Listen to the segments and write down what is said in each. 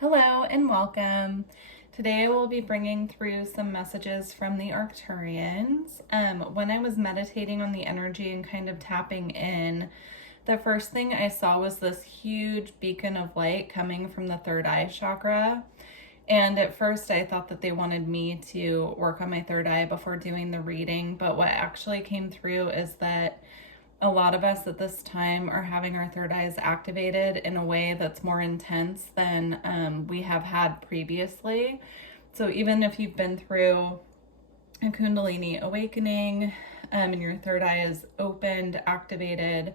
Hello and welcome. Today I will be bringing through some messages from the Arcturians. When I was meditating on the energy and kind of tapping in, the first thing I saw was this huge beacon of light coming from the third eye chakra. And at first I thought that they wanted me to work on my third eye before doing the reading, but what actually came through is that a lot of us at this time are having our third eyes activated in a way that's more intense than we have had previously. So even if you've been through a Kundalini awakening and your third eye is opened, activated,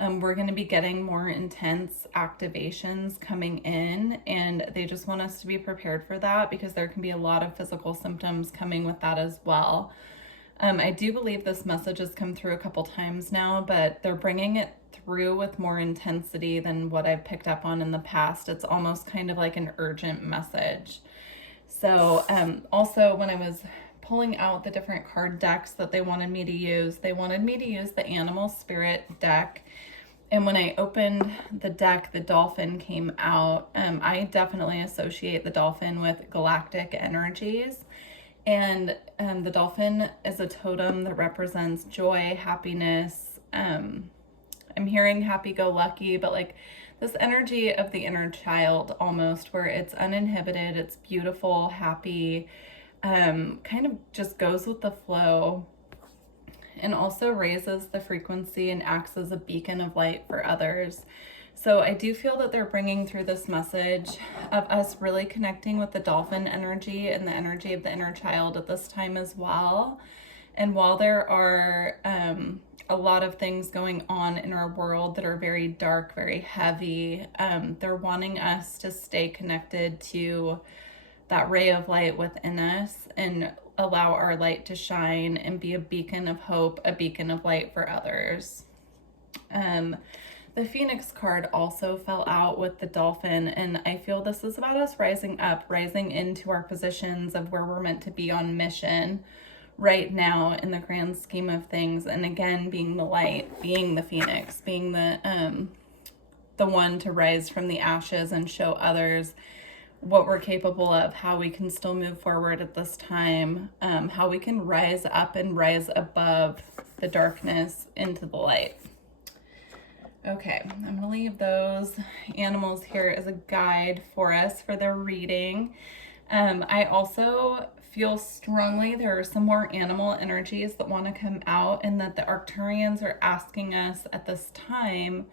we're going to be getting more intense activations coming in, and they just want us to be prepared for that because there can be a lot of physical symptoms coming with that as well. I do believe this message has come through a couple times now, but they're bringing it through with more intensity than what I've picked up on in the past. It's almost kind of like an urgent message. So also when I was pulling out the different card decks that they wanted me to use, they wanted me to use the Animal Spirit deck. And when I opened the deck, the dolphin came out. I definitely associate the dolphin with galactic energies. And the dolphin is a totem that represents joy, happiness. I'm hearing happy-go-lucky, but like this energy of the inner child almost, where it's uninhibited, it's beautiful, happy, kind of just goes with the flow, and also raises the frequency and acts as a beacon of light for others. So I do feel that they're bringing through this message of us really connecting with the dolphin energy and the energy of the inner child at this time as well. And while there are a lot of things going on in our world that are very dark, very heavy, they're wanting us to stay connected to that ray of light within us and allow our light to shine and be a beacon of hope, a beacon of light for others. The Phoenix card also fell out with the dolphin, and I feel this is about us rising up, rising into our positions of where we're meant to be on mission right now in the grand scheme of things. And again, being the light, being the Phoenix, being the one to rise from the ashes and show others what we're capable of, how we can still move forward at this time, how we can rise up and rise above the darkness into the light. Okay, I'm going to leave those animals here as a guide for us for the reading. I also feel strongly there are some more animal energies that want to come out, and that the Arcturians are asking us at this time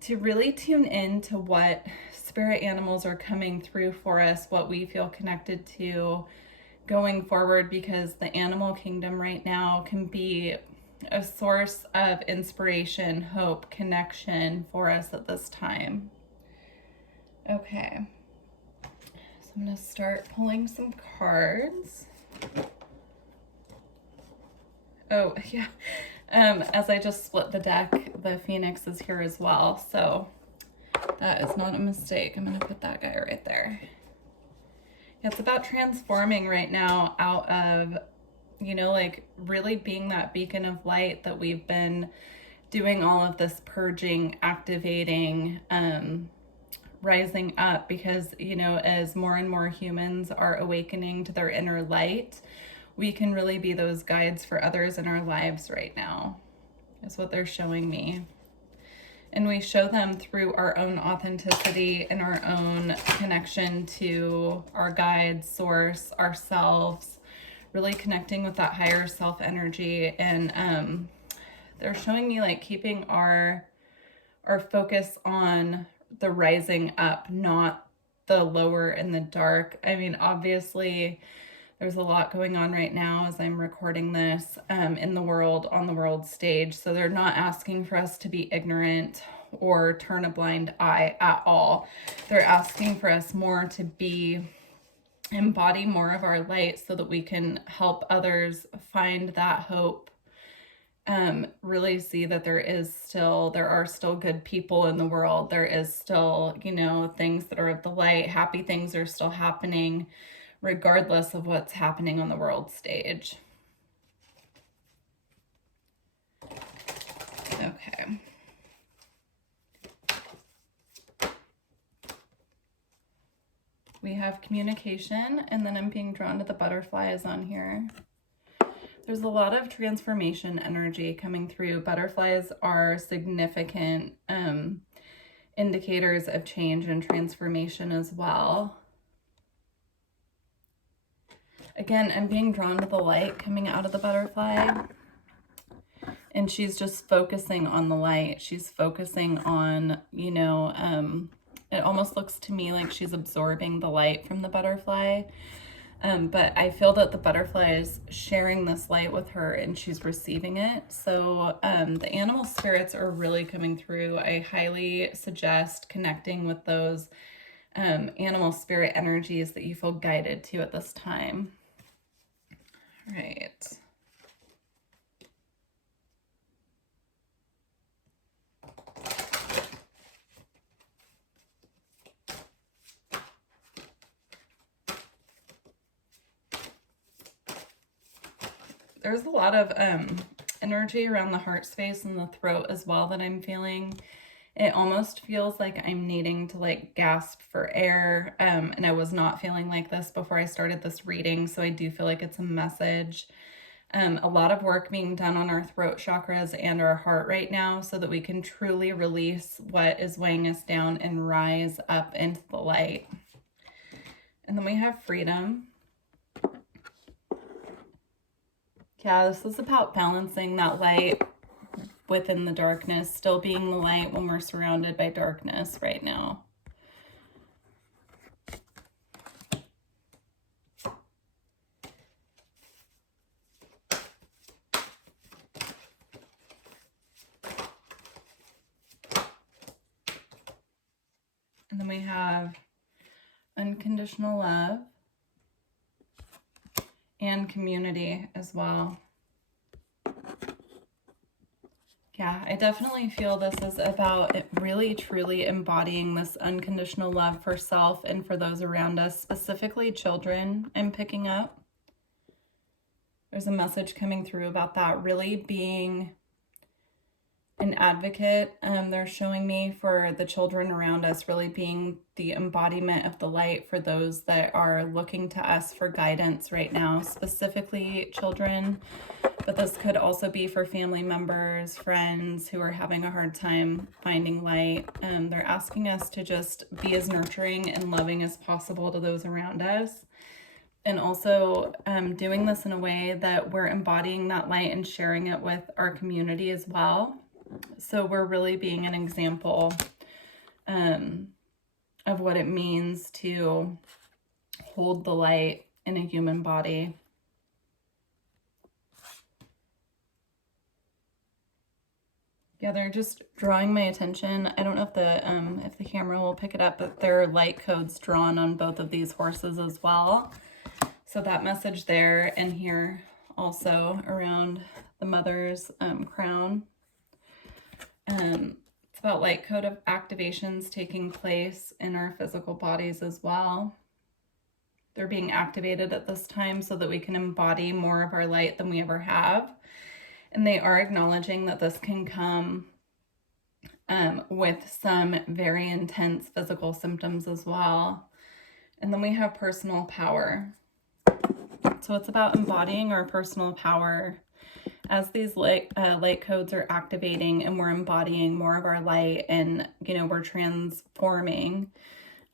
to really tune in to what spirit animals are coming through for us, what we feel connected to going forward, because the animal kingdom right now can be a source of inspiration, hope, connection for us at this time. Okay, so I'm going to start pulling some cards. Oh, yeah. As I just split the deck, the Phoenix is here as well, so that is not a mistake. I'm going to put that guy right there. It's about transforming right now out of, like really being that beacon of light that we've been doing all of this purging, activating, rising up, because, as more and more humans are awakening to their inner light, we can really be those guides for others in our lives right now, is what they're showing me. And we show them through our own authenticity and our own connection to our guide, source, ourselves, really connecting with that higher self energy. And they're showing me like keeping our focus on the rising up, not the lower and the dark. I mean, obviously there's a lot going on right now as I'm recording this in the world, on the world stage. So they're not asking for us to be ignorant or turn a blind eye at all. They're asking for us more to embody more of our light so that we can help others find that hope. Really see that there are still good people in the world. There is still, things that are of the light. Happy things are still happening regardless of what's happening on the world stage. Okay. We have communication, and then I'm being drawn to the butterflies on here. There's a lot of transformation energy coming through. Butterflies are significant indicators of change and transformation as well. Again, I'm being drawn to the light coming out of the butterfly. And she's just focusing on the light. She's focusing on, you know, it almost looks to me like she's absorbing the light from the butterfly. But I feel that the butterfly is sharing this light with her and she's receiving it. So the animal spirits are really coming through. I highly suggest connecting with those animal spirit energies that you feel guided to at this time. All right. There's a lot of energy around the heart space and the throat as well that I'm feeling. It almost feels like I'm needing to like gasp for air. And I was not feeling like this before I started this reading. So I do feel like it's a message. A lot of work being done on our throat chakras and our heart right now so that we can truly release what is weighing us down and rise up into the light. And then we have freedom. Yeah, this is about balancing that light within the darkness, still being the light when we're surrounded by darkness right now. And then we have unconditional love and community as well. Yeah, I definitely feel this is about really truly embodying this unconditional love for self and for those around us, specifically children I'm picking up. There's a message coming through about that, really being an advocate. They're showing me for the children around us, really being the embodiment of the light for those that are looking to us for guidance right now, specifically children. But this could also be for family members, friends who are having a hard time finding light. They're asking us to just be as nurturing and loving as possible to those around us. And also doing this in a way that we're embodying that light and sharing it with our community as well. So we're really being an example of what it means to hold the light in a human body. Yeah, they're just drawing my attention. I don't know if the camera will pick it up, but there are light codes drawn on both of these horses as well. So that message there and here also around the mother's crown. It's about light code of activations taking place in our physical bodies as well. They're being activated at this time so that we can embody more of our light than we ever have. And they are acknowledging that this can come with some very intense physical symptoms as well. And then we have personal power. So it's about embodying our personal power as these light codes are activating and we're embodying more of our light and, you know, we're transforming.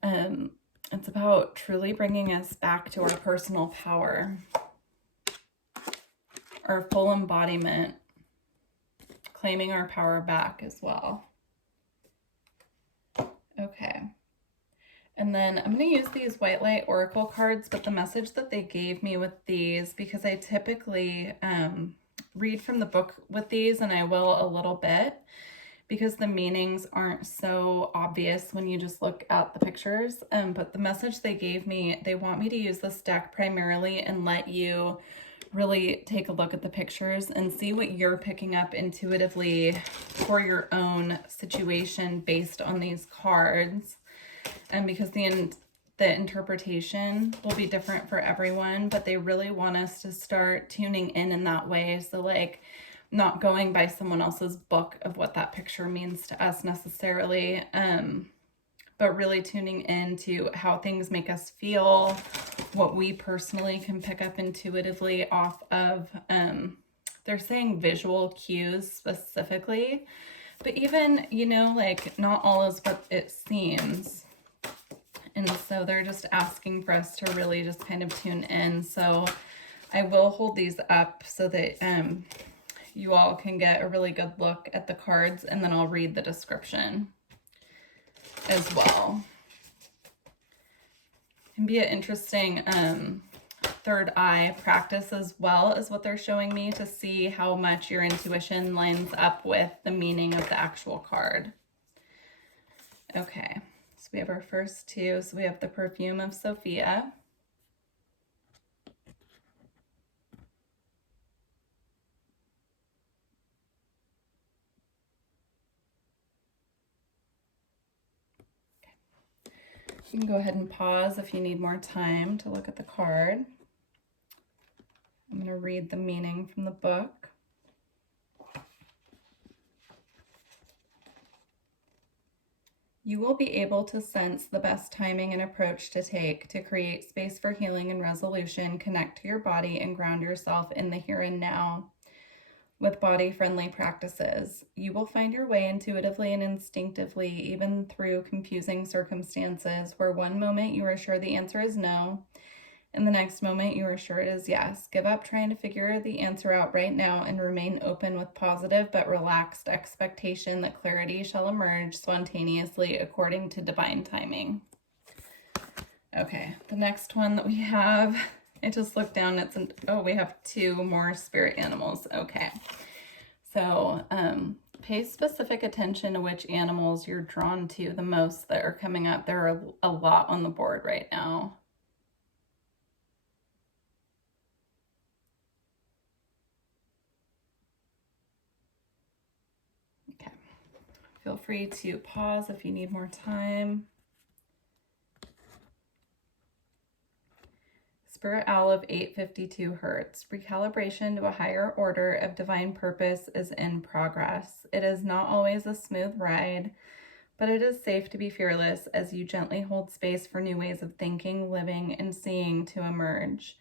It's about truly bringing us back to our personal power, our full embodiment, claiming our power back as well. Okay. And then I'm going to use these white light oracle cards, but the message that they gave me with these, because I typically read from the book with these, and I will a little bit, because the meanings aren't so obvious when you just look at the pictures. But the message they gave me, they want me to use this deck primarily and let you really take a look at the pictures and see what you're picking up intuitively for your own situation based on these cards. And because the interpretation will be different for everyone, but they really want us to start tuning in that way. So like not going by someone else's book of what that picture means to us necessarily, but really tuning into how things make us feel, what we personally can pick up intuitively off of, they're saying visual cues specifically, but even, you know, like not all is what it seems. And so they're just asking for us to really just kind of tune in. So I will hold these up so that you all can get a really good look at the cards, and then I'll read the description as well. It can be an interesting third eye practice as well, is what they're showing me, to see how much your intuition lines up with the meaning of the actual card. Okay, so we have our first two. So we have the perfume of Sophia. You can go ahead and pause if you need more time to look at the card. I'm going to read the meaning from the book. You will be able to sense the best timing and approach to take to create space for healing and resolution. Connect to your body and ground yourself in the here and now with body-friendly practices. You will find your way intuitively and instinctively, even through confusing circumstances, where one moment you are sure the answer is no, and the next moment you are sure it is yes. Give up trying to figure the answer out right now and remain open with positive but relaxed expectation that clarity shall emerge spontaneously according to divine timing. Okay, the next one that we have, I just looked down, we have two more spirit animals. Okay, so pay specific attention to which animals you're drawn to the most that are coming up. There are a lot on the board right now. Okay, feel free to pause if you need more time. Spirit Owl of 852 Hertz. Recalibration to a higher order of divine purpose is in progress. It is not always a smooth ride, but it is safe to be fearless as you gently hold space for new ways of thinking, living, and seeing to emerge.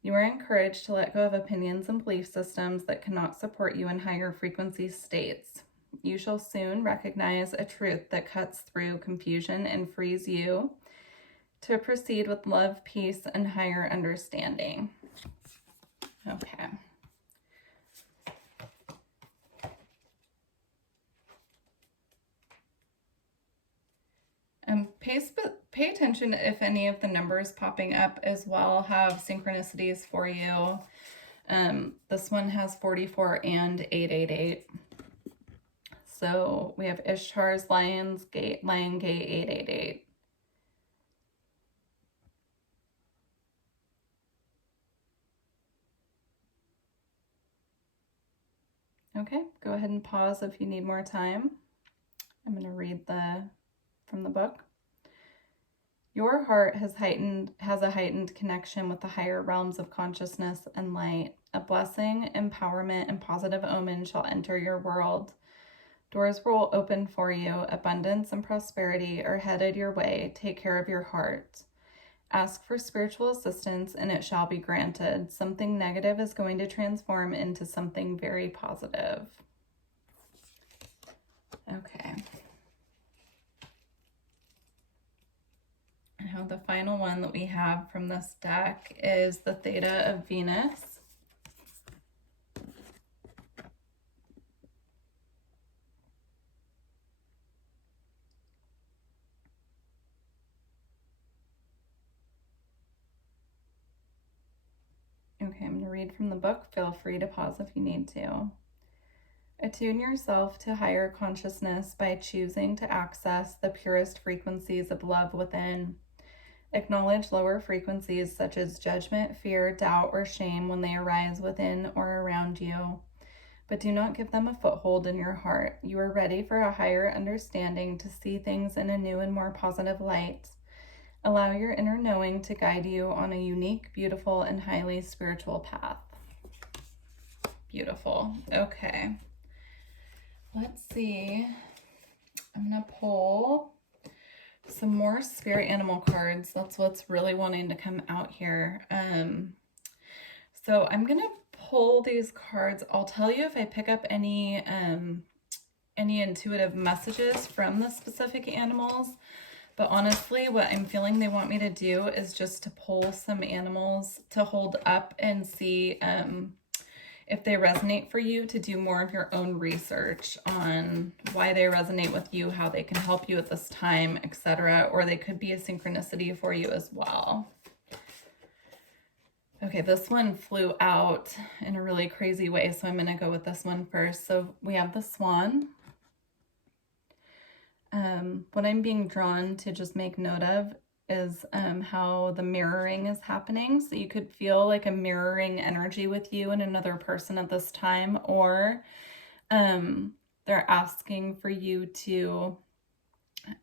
You are encouraged to let go of opinions and belief systems that cannot support you in higher frequency states. You shall soon recognize a truth that cuts through confusion and frees you to proceed with love, peace, and higher understanding. Okay. Pay attention if any of the numbers popping up as well have synchronicities for you. This one has 44 and 888. So we have Ishtar's Lion Gate 888. Okay, go ahead and pause if you need more time. I'm going to read from the book. Your heart has a heightened connection with the higher realms of consciousness and light. A blessing, empowerment, and positive omen shall enter your world. Doors will open for you. Abundance and prosperity are headed your way. Take care of your heart. Ask for spiritual assistance and it shall be granted. Something negative is going to transform into something very positive. Okay. Now the final one that we have from this deck is the Theta of Venus. Okay, I'm going to read from the book. Feel free to pause if you need to. Attune yourself to higher consciousness by choosing to access the purest frequencies of love within. Acknowledge lower frequencies such as judgment, fear, doubt, or shame when they arise within or around you. But do not give them a foothold in your heart. You are ready for a higher understanding to see things in a new and more positive light. Allow your inner knowing to guide you on a unique, beautiful, and highly spiritual path. Beautiful. Okay. Let's see. I'm going to pull Some more spirit animal cards. That's what's really wanting to come out here. So I'm going to pull these cards. I'll tell you if I pick up any intuitive messages from the specific animals. But honestly, what I'm feeling they want me to do is just to pull some animals to hold up and see if they resonate for you, to do more of your own research on why they resonate with you, how they can help you at this time, etc. Or they could be a synchronicity for you as well. Okay, this one flew out in a really crazy way, so I'm going to go with this one first. So we have the swan. What I'm being drawn to just make note of is how the mirroring is happening. So you could feel like a mirroring energy with you and another person at this time, or they're asking for you to,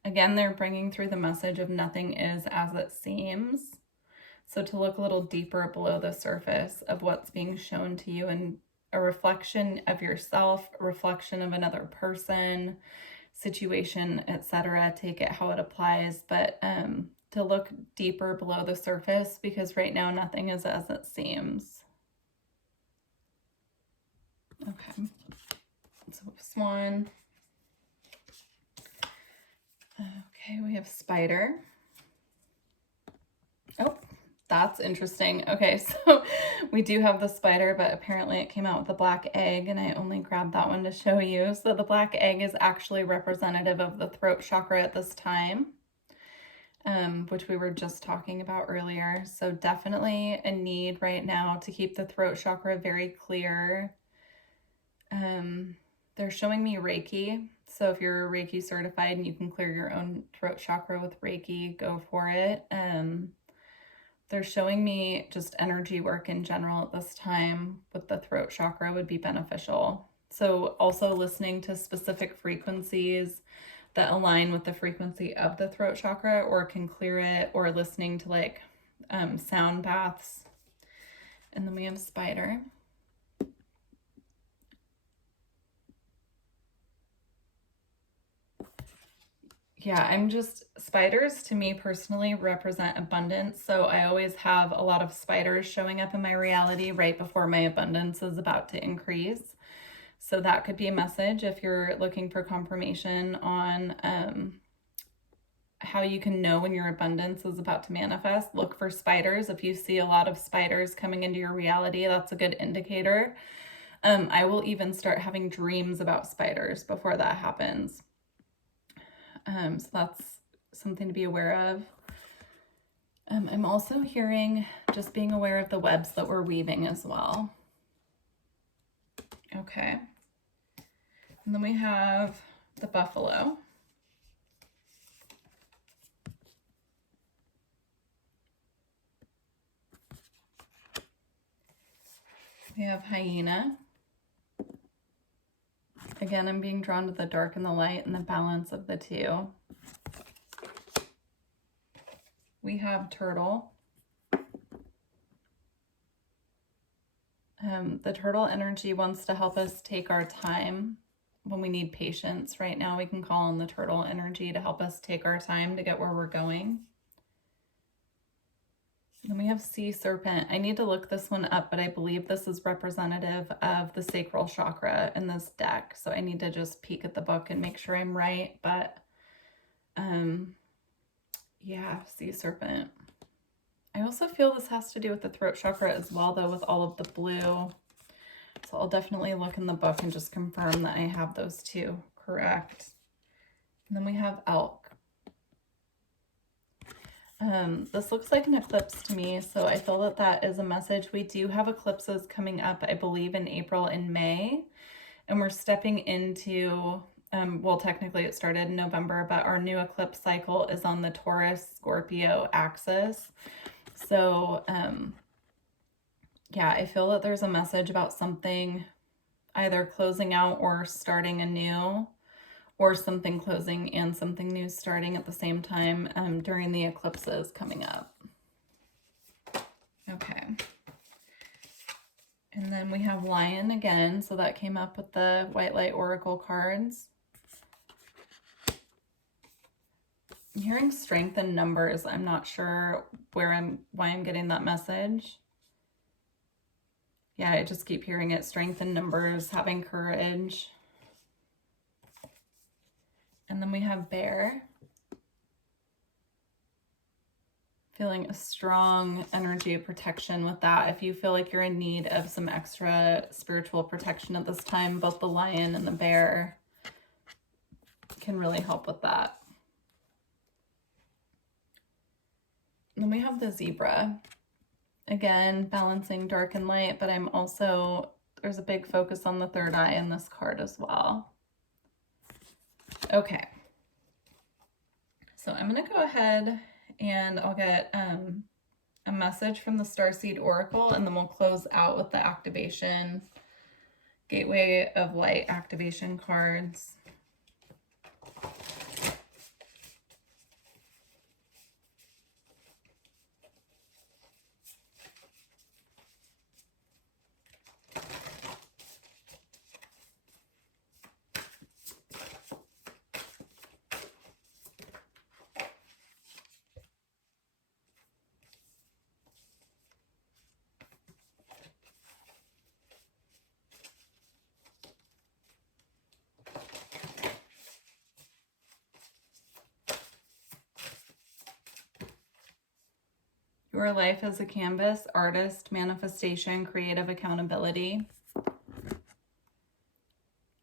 again, they're bringing through the message of nothing is as it seems. So to look a little deeper below the surface of what's being shown to you, and a reflection of yourself, a reflection of another person, situation, etc. Take it how it applies, but to look deeper below the surface, because right now nothing is as it seems. Okay, so swan. Okay, we have spider. Oh, that's interesting. Okay, so we do have the spider, but apparently it came out with a black egg, and I only grabbed that one to show you. So the black egg is actually representative of the throat chakra at this time, which we were just talking about earlier. So definitely a need right now to keep the throat chakra very clear. They're showing me Reiki. So if you're Reiki certified and you can clear your own throat chakra with Reiki, go for it. They're showing me just energy work in general at this time with the throat chakra would be beneficial. So also listening to specific frequencies that align with the frequency of the throat chakra or can clear it, or listening to like sound baths. And then we have spider. Yeah, spiders to me personally represent abundance. So I always have a lot of spiders showing up in my reality right before my abundance is about to increase. So that could be a message if you're looking for confirmation on how you can know when your abundance is about to manifest. Look for spiders. If you see a lot of spiders coming into your reality, that's a good indicator. I will even start having dreams about spiders before that happens. So that's something to be aware of. I'm also hearing just being aware of the webs that we're weaving as well. Okay. And then we have the buffalo. We have hyena. Again, I'm being drawn to the dark and the light and the balance of the two. We have turtle. The turtle energy wants to help us take our time when we need patience. Right now we can call on the turtle energy to help us take our time to get where we're going. Then we have sea serpent. I need to look this one up, but I believe this is representative of the sacral chakra in this deck. So I need to just peek at the book and make sure I'm right. But yeah, sea serpent. I also feel this has to do with the throat chakra as well, though, with all of the blue. So I'll definitely look in the book and just confirm that I have those two correct. And then we have elk. This looks like an eclipse to me, so I feel that that is a message. We do have eclipses coming up, I believe, in April and May, and we're stepping into, well, technically it started in November, but our new eclipse cycle is on the Taurus-Scorpio axis. So, yeah, I feel that there's a message about something either closing out or starting anew, or something closing and something new starting at the same time during the eclipses coming up. Okay. And then we have lion again. So that came up with the White Light Oracle cards. I'm hearing strength in numbers. I'm not sure why I'm getting that message. Yeah, I just keep hearing it. Strength in numbers, having courage. And then we have bear. Feeling a strong energy of protection with that. If you feel like you're in need of some extra spiritual protection at this time, both the lion and the bear can really help with that. And then we have the zebra. Again, balancing dark and light, but there's a big focus on the third eye in this card as well. Okay. So I'm going to go ahead and I'll get a message from the Starseed Oracle, and then we'll close out with the activation, Gateway of Light activation cards. Your life as a canvas, artist, manifestation, creative accountability.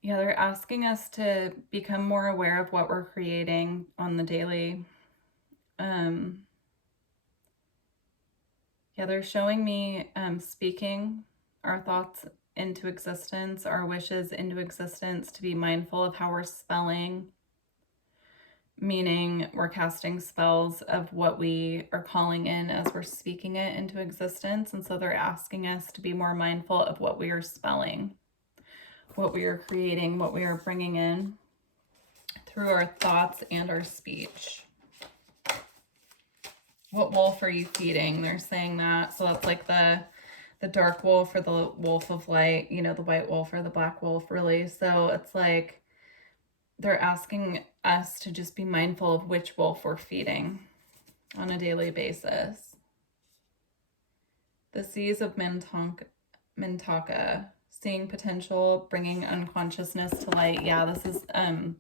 Yeah, they're asking us to become more aware of what we're creating on the daily. Yeah, they're showing me speaking our thoughts into existence, our wishes into existence, to be mindful of how we're spelling, meaning we're casting spells of what we are calling in as we're speaking it into existence. And so they're asking us to be more mindful of what we are spelling, what we are creating, what we are bringing in through our thoughts and our speech. What wolf are you feeding? They're saying that. So that's like the dark wolf or the wolf of light, you know, the white wolf or the black wolf, really. So it's like they're asking us to just be mindful of which wolf we're feeding on a daily basis. The seas of Mintaka, seeing potential, bringing unconsciousness to light. Yeah, this is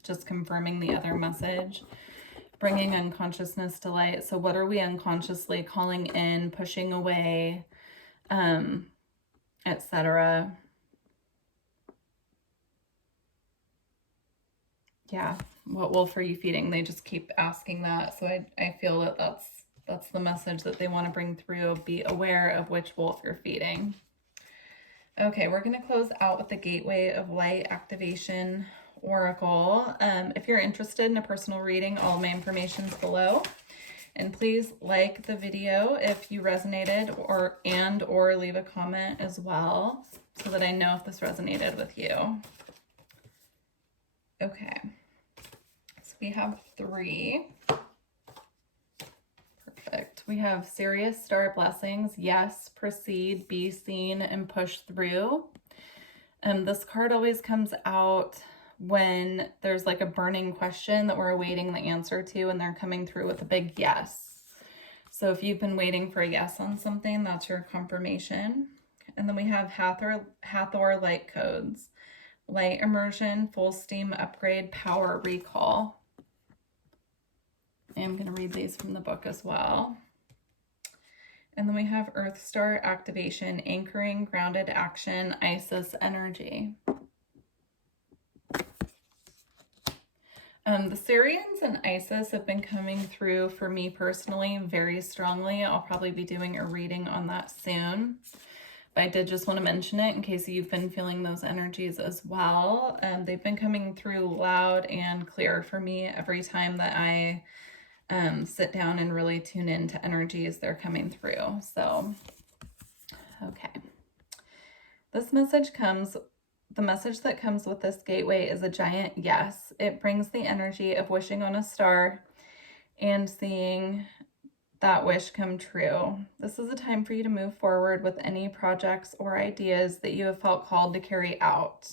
just confirming the other message. Bringing unconsciousness to light. So what are we unconsciously calling in, pushing away, etc.? Yeah, what wolf are you feeding? They just keep asking that. So I feel that that's the message that they want to bring through. Be aware of which wolf you're feeding. Okay, we're going to close out with the Gateway of Light activation oracle. If you're interested in a personal reading, all my information is below. And please like the video if you resonated, or leave a comment as well, so that I know if this resonated with you. Okay. So we have 3. Perfect. We have serious star blessings. Yes, proceed, be seen, and push through. This card always comes out when there's like a burning question that we're awaiting the answer to, and they're coming through with a big yes. So if you've been waiting for a yes on something, that's your confirmation. And then we have Hathor light codes. Light immersion, full steam upgrade, power recall. I'm going to read these from the book as well. And then we have Earth Star activation, anchoring, grounded action, Isis energy. The Syrians and Isis have been coming through for me personally very strongly. I'll probably be doing a reading on that soon. But I did just want to mention it in case you've been feeling those energies as well. They've been coming through loud and clear for me every time that I sit down and really tune into energies they're coming through. So, okay. The message that comes with this gateway is a giant yes. It brings the energy of wishing on a star and seeing that wish come true. This is a time for you to move forward with any projects or ideas that you have felt called to carry out.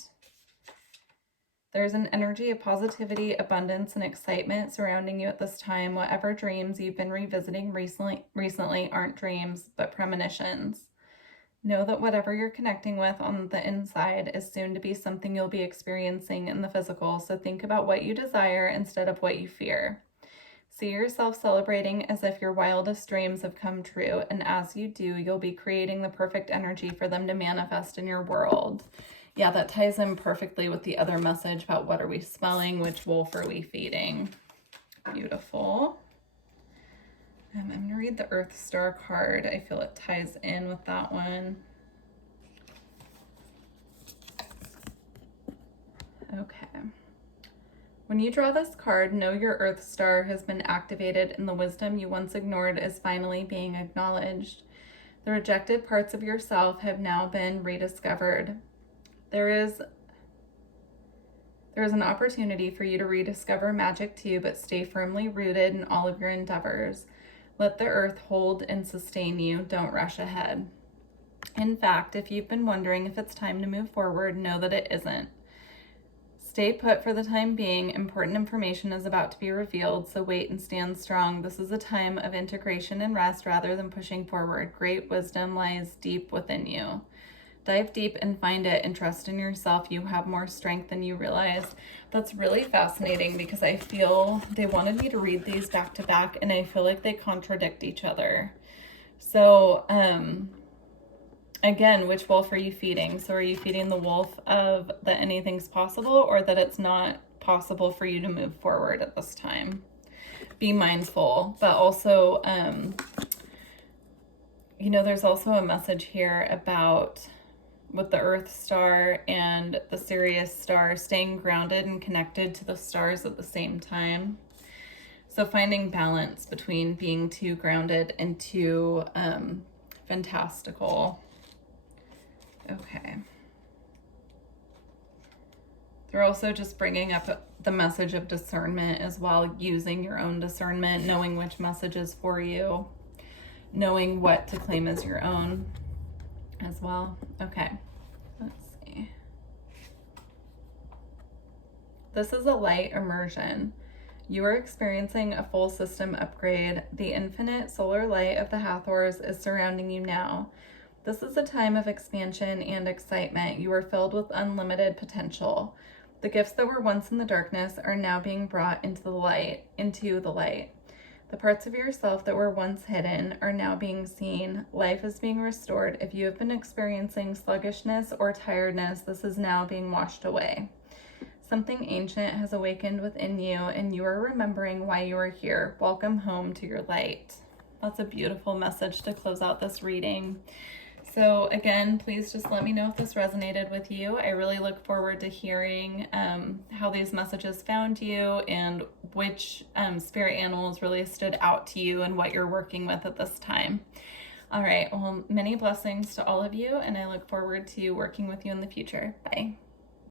There's an energy of positivity, abundance, and excitement surrounding you at this time. Whatever dreams you've been revisiting recently aren't dreams, but premonitions. Know that whatever you're connecting with on the inside is soon to be something you'll be experiencing in the physical, so think about what you desire instead of what you fear. See yourself celebrating as if your wildest dreams have come true, and as you do, you'll be creating the perfect energy for them to manifest in your world. Yeah, that ties in perfectly with the other message about what are we smelling, which wolf are we feeding. Beautiful. I'm going to read the Earth Star card. I feel it ties in with that one. Okay. When you draw this card, know your Earth Star has been activated and the wisdom you once ignored is finally being acknowledged. The rejected parts of yourself have now been rediscovered. There is an opportunity for you to rediscover magic too, but stay firmly rooted in all of your endeavors. Let the earth hold and sustain you. Don't rush ahead. In fact, if you've been wondering if it's time to move forward, know that it isn't. Stay put for the time being. Important information is about to be revealed, so wait and stand strong. This is a time of integration and rest rather than pushing forward. Great wisdom lies deep within you. Dive deep and find it and trust in yourself. You have more strength than you realize. That's really fascinating because I feel they wanted me to read these back to back and I feel like they contradict each other. So, again, which wolf are you feeding? So are you feeding the wolf of that anything's possible or that it's not possible for you to move forward at this time? Be mindful, but also, there's also a message here about with the Earth Star and the Sirius Star, staying grounded and connected to the stars at the same time. So finding balance between being too grounded and too fantastical. Okay. They're also just bringing up the message of discernment as well, using your own discernment, knowing which message is for you, knowing what to claim as your own as well. Okay, let's see. This is a light immersion. You are experiencing a full system upgrade. The infinite solar light of the Hathors is surrounding you now. This is a time of expansion and excitement. You are filled with unlimited potential. The gifts that were once in the darkness are now being brought into the light. The parts of yourself that were once hidden are now being seen. Life is being restored. If you have been experiencing sluggishness or tiredness, this is now being washed away. Something ancient has awakened within you, and you are remembering why you are here. Welcome home to your light. That's a beautiful message to close out this reading. So again, please just let me know if this resonated with you. I really look forward to hearing how these messages found you and which spirit animals really stood out to you and what you're working with at this time. All right, well, many blessings to all of you, and I look forward to working with you in the future. Bye.